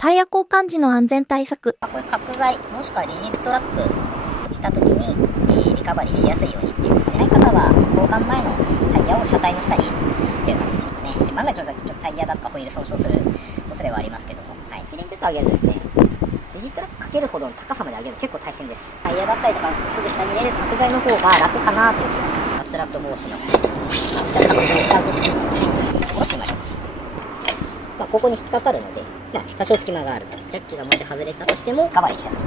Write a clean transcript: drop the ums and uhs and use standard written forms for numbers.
タイヤ交換時の安全対策。こういう角材、もしくはリジットラップした時に、リカバリーしやすいようにっていうですね。ない方は交換前のタイヤを車体の下に入れるっていう感じでしょうかね。万が一の時ちょっとタイヤだとかホイール損傷する恐れはありますけども、はい、一輪ずつ上げるとですね、リジットラップかけるほどの高さまで上げるの結構大変です。タイヤだったりとかすぐ下に入れれる角材の方が楽かなというふうに、脱落防止のじゃあ、ここに下動きですね。下ろしてみましょう。ここに引っかかるので、多少隙間がある。ジャッキがもし外れたとしてもカバーしやすい。